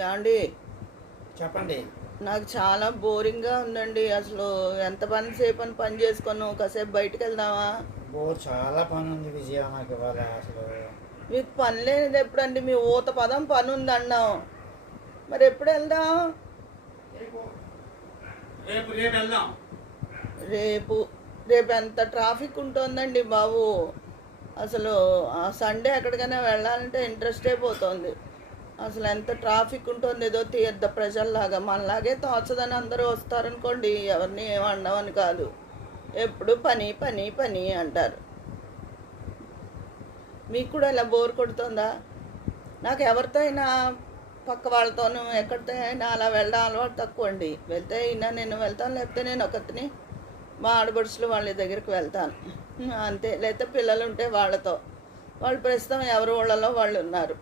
యాండి చెప్పండి. నాకు చాలా బోరింగ్గా ఉందండి. అసలు ఎంత పని సేపు అని పని చేసుకొని కాసేపు బయటికి వెళ్దామా? చాలా పని ఉంది విజయ నాకు ఇవాళ అసలు. మీకు పని లేనిది ఎప్పుడండి? మీ ఊత పదం పని ఉంది అన్నాం, మరి ఎప్పుడు వెళ్దాం? రేపు రేపు రేపు వెళ్దాం. రేపు రేపు ఎంత ట్రాఫిక్ ఉంటుందండి బాబు. అసలు ఆ సండే ఎక్కడికైనా వెళ్ళాలంటే ఇంట్రెస్టే పోతుంది. అసలు ఎంత ట్రాఫిక్ ఉంటుంది, ఏదో తీర్థ ప్రజల్లాగా. మనలాగే తోచదని అందరూ వస్తారనుకోండి, ఎవరిని ఏమన్నామని కాదు, ఎప్పుడు పని పని పని అంటారు. మీకు కూడా ఇలా బోర్ కొడుతుందా? నాకు ఎవరితో అయినా పక్క వాళ్ళతోనూ ఎక్కడితో అయినా అలా వెళ్ళడం అలవాటు తక్కువ అండి. వెళ్తే అయినా నేను వెళ్తాను, లేకపోతే నేను ఒకరిని మా ఆడపడుచులు వాళ్ళ దగ్గరికి వెళ్తాను అంతే. లేకపోతే పిల్లలు ఉంటే వాళ్ళతో. వాళ్ళు ప్రస్తుతం ఎవరి ఊళ్ళలో వాళ్ళు ఉన్నారు.